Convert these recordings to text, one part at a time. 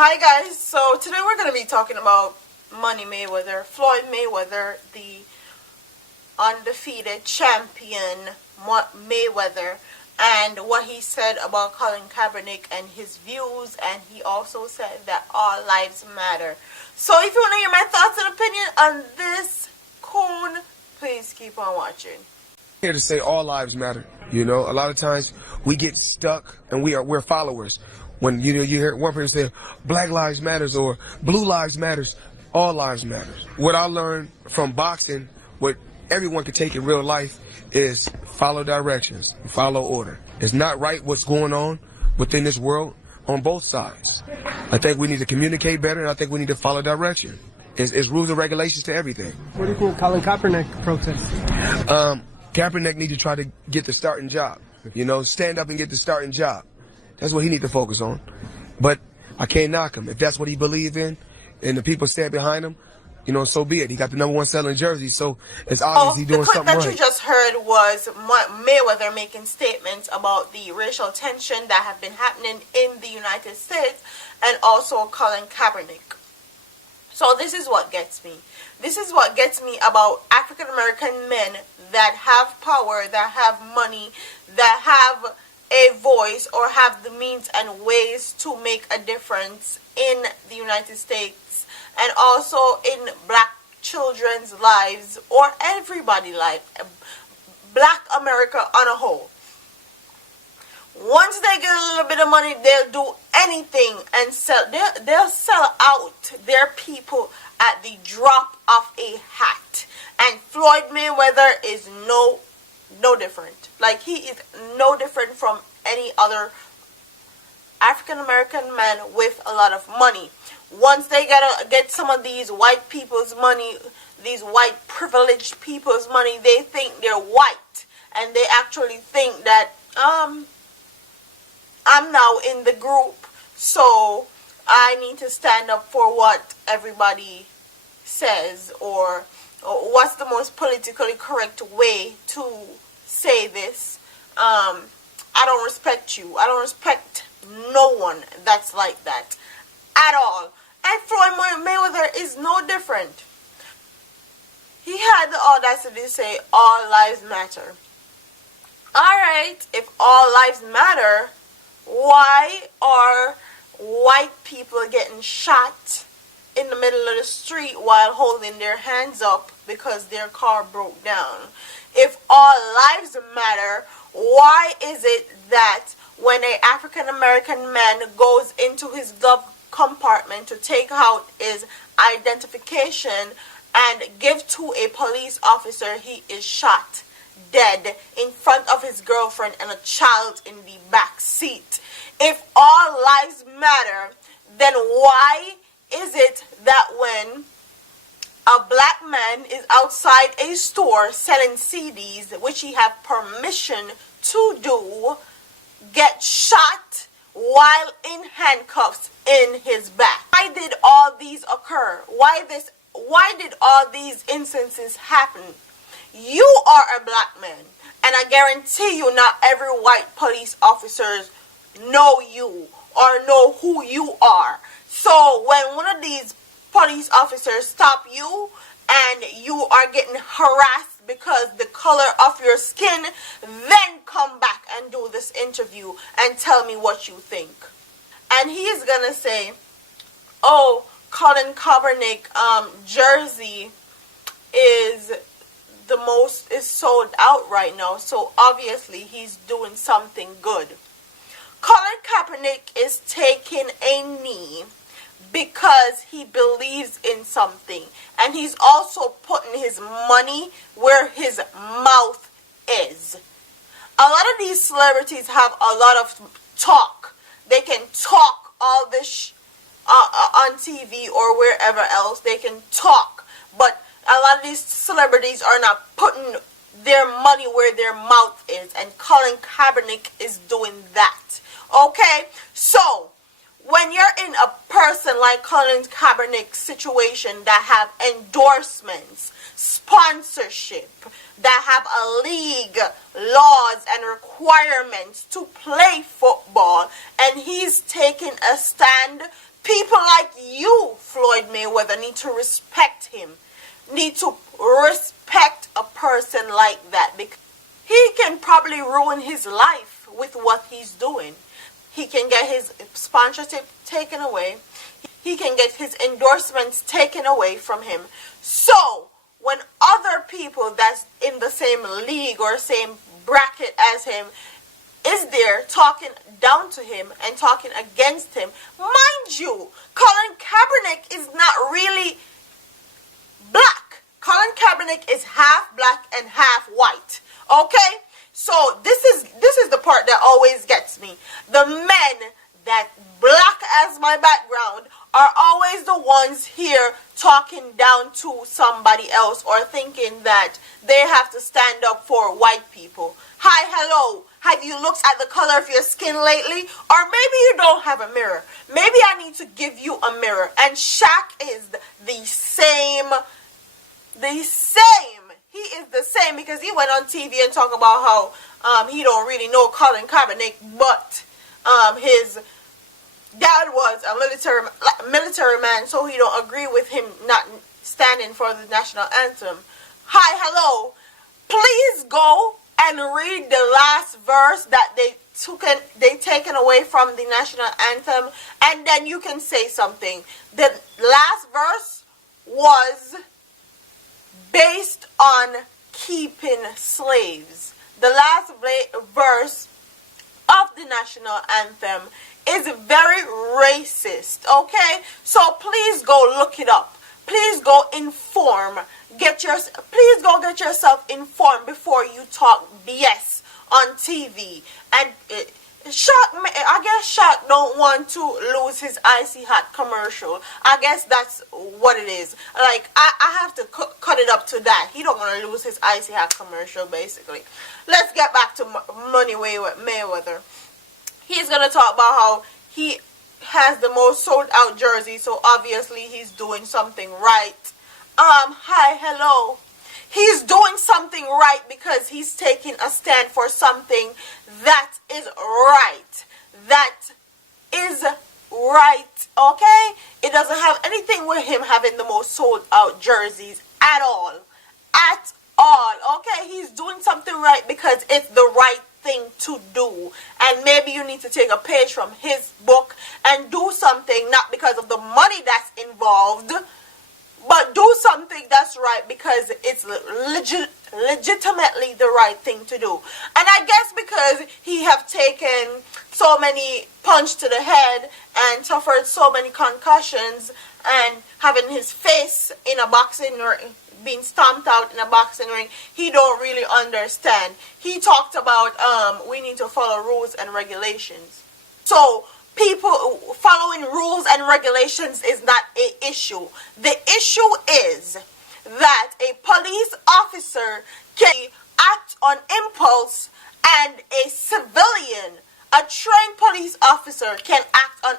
Hi guys, so today we're going to be talking about Money Mayweather, Floyd Mayweather, the undefeated champion Mayweather, and what he said about Colin Kaepernick and his views, and he also said that all lives matter. So if you want to hear my thoughts and opinion on this coon, please keep on watching. Here to say all lives matter. You know, a lot of times we get stuck and we're followers. When you hear one person say Black Lives Matters or Blue Lives Matters, all lives matter. What I learned from boxing, what everyone can take in real life, is follow directions, follow order. It's not right what's going on within this world on both sides. I think we need to communicate better, and I think we need to follow direction. It's rules and regulations to everything. What do you think of Colin Kaepernick protest? Kaepernick need to try to get the starting job. You know, stand up and get the starting job. That's what he need to focus on. But I can't knock him. If that's what he believes in, and the people stand behind him, you know, so be it. He got the #1 selling jersey, so it's obvious he's doing something right. The clip that you just heard was Mayweather making statements about the racial tension that have been happening in the United States, and also Colin Kaepernick. So this is what gets me. This is what gets me about African American men that have power, that have money, that have a voice or have the means and ways to make a difference in the United States and also in black children's lives or everybody's life, black America on a whole. Once they get a little bit of money, they'll do anything and sell. They'll sell out their people at the drop of a hat. And Floyd Mayweather is no different. Like, he is no different from any other African American man with a lot of money. Once they get some of these white people's money, these white privileged people's money, they think they're white, and they actually think that I'm now in the group, so I need to stand up for what everybody says, or what's the most politically correct way to say this. I don't respect you. I don't respect no one that's like that at all. And Floyd Mayweather is no different. He had the audacity to say all lives matter. Alright, if all lives matter, why are white people getting shot in the middle of the street while holding their hands up because their car broke down? If all lives matter, why is it that when an African American man goes into his glove compartment to take out his identification and give to a police officer, he is shot dead in front of his girlfriend and a child in the back seat? If all lives matter, then why is it that when a black man is outside a store selling CDs, which he have permission to do, get shot while in handcuffs in his back? Why did all these occur? Why did all these instances happen? You are a black man, and I guarantee you not every white police officers know you or know who you are. So when one of these police officers stop you and you are getting harassed because the color of your skin, then come back and do this interview and tell me what you think. And he is gonna say, oh, Colin Kaepernick jersey is sold out right now, so obviously he's doing something good. Colin Kaepernick is taking a knee because he believes in something, and he's also putting his money where his mouth is. A lot of these celebrities have a lot of talk. They can talk all this on TV or wherever else. They can talk, but a lot of these celebrities are not putting their money where their mouth is, and Colin Kaepernick is doing that. Okay, so when you're in a person like Colin Kaepernick's situation that have endorsements, sponsorship, that have a league, laws and requirements to play football, and he's taking a stand, people Mayweather need to respect him. Need to respect a person like that, because he can probably ruin his life with what he's doing. He can get his sponsorship taken away. He can get his endorsements taken away from him. So when other people that's in the same league or same bracket as him is there talking down to him and talking against him, mind you, Colin Kaepernick is not really black. Colin Kaepernick is half black and half white. Okay? So this is the part that always gets me. The men that black as my background are always the ones here talking down to somebody else or thinking that they have to stand up for white people. Hi, hello. Have you looked at the color of your skin lately? Or maybe you don't have a mirror. Maybe I need to give you a mirror. And Shaq is the same. He is the same, because he went on TV and talked about how he don't really know Colin Kaepernick, but his dad was a military man, so he don't agree with him not standing for the national anthem. Hi, hello. Please go and read the last verse that they taken away from the national anthem, and then you can say something. The last verse was based on keeping slaves. The last verse of the national anthem is very racist, okay? So please go look it up. Please go inform. Please go get yourself informed before you talk BS on TV. And I guess Shaq don't want to lose his icy hot commercial. I guess that's what it is. Like, I have to cut it up to that. He don't want to lose his icy hot commercial, basically. Let's get back to Money Mayweather. He's going to talk about how he has the most sold out jersey, so obviously he's doing something right. Hi, hello. He's doing something right because he's taking a stand for something that is right. That is right, okay? It doesn't have anything with him having the most sold out jerseys at all. At all, okay? He's doing something right because it's the right thing to do. And maybe you need to take a page from his book and do something, not because of the money that's involved, but do something that's right because it's legitimately the right thing to do. And I guess because he have taken so many punch to the head and suffered so many concussions and having his face in a boxing ring, being stomped out in a boxing ring, he don't really understand. He talked about we need to follow rules and regulations. So people following rules and regulations is not an issue. The issue is that a police officer can act on impulse and a civilian, a trained police officer, can act on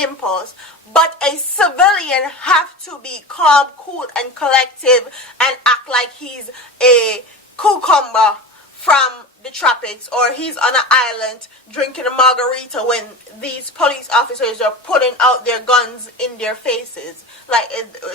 impulse, but a civilian have to be calm, cool, and collective and act like he's a cucumber from the tropics, or he's on an island drinking a margarita when these police officers are putting out their guns in their faces. Like,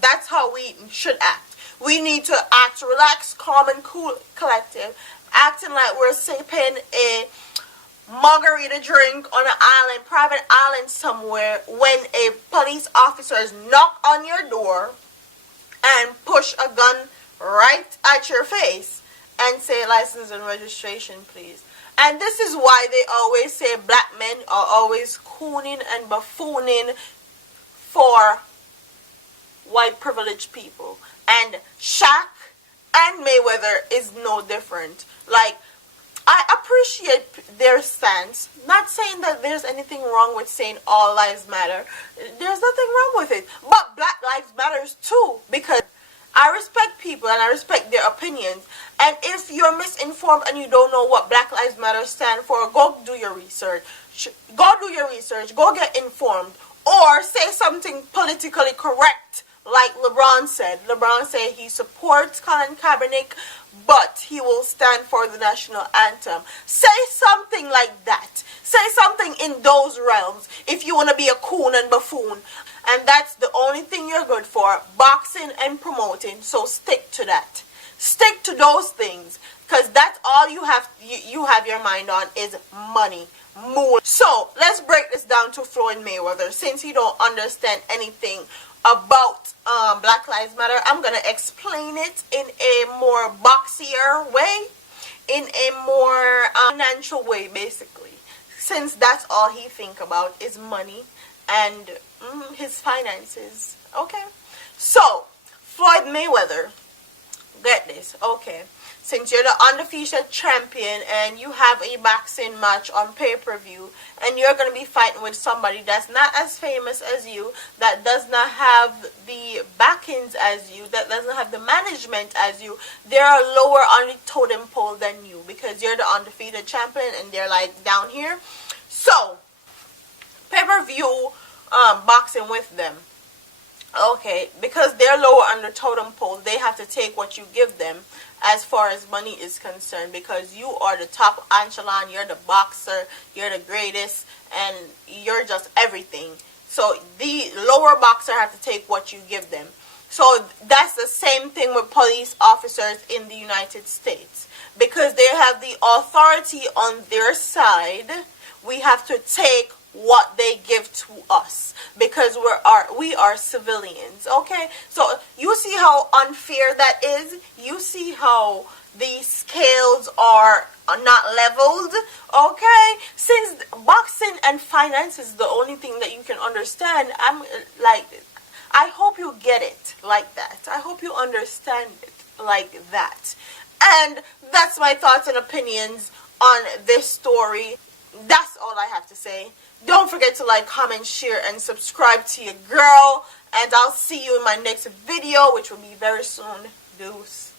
that's how we should act. We need to act relaxed, calm, and cool, collective, acting like we're sipping a margarita drink on an island, private island somewhere, when a police officer knock on your door and push a gun right at your face and say license and registration, please. And this is why they always say black men are always cooning and buffooning for white privileged people. And Shaq and Mayweather is no different. Like, I appreciate their stance. Not saying that there's anything wrong with saying all lives matter. There's nothing wrong with it. But Black Lives Matters too, because I respect people and I respect their opinions. And if you're misinformed and you don't know what Black Lives Matter stand for, go do your research. Go do your research. Go get informed. Or say something politically correct, like LeBron said. LeBron said he supports Colin Kaepernick, but he will stand for the national anthem. Say something like that. Say something in those realms if you want to be a coon and buffoon. And that's the only thing you're good for, boxing and promoting. So stick to that. Stick to those things, because that's all you have your mind on is money. More. So let's break this down to Floyd Mayweather. Since you don't understand anything about Black Lives Matter, I'm gonna explain it in a more boxier way, in a more financial way, basically. Since that's all he think about is money and his finances. Okay, so Floyd Mayweather, get this, okay. Since you're the undefeated champion and you have a boxing match on pay-per-view and you're going to be fighting with somebody that's not as famous as you, that does not have the backings as you, that doesn't have the management as you, they're lower on the totem pole than you because you're the undefeated champion and they're like down here. So, pay-per-view boxing with them. Okay, because they're lower on the totem pole, they have to take what you give them as far as money is concerned, because you are the top echelon, you're the boxer, you're the greatest, and you're just everything. So the lower boxer have to take what you give them. So that's the same thing with police officers in the United States. Because they have the authority on their side, we have to take what they give to us, because we are civilians. Okay, so you see how unfair that is. You see how the scales are not leveled. Okay, since boxing and finance is the only thing that you can understand, I'm like, I hope you get it like that. I hope you understand it like that. And that's my thoughts and opinions on this story. That's all I have to say. Don't forget to like, comment, share, and subscribe to your girl. And I'll see you in my next video, which will be very soon. Deuce.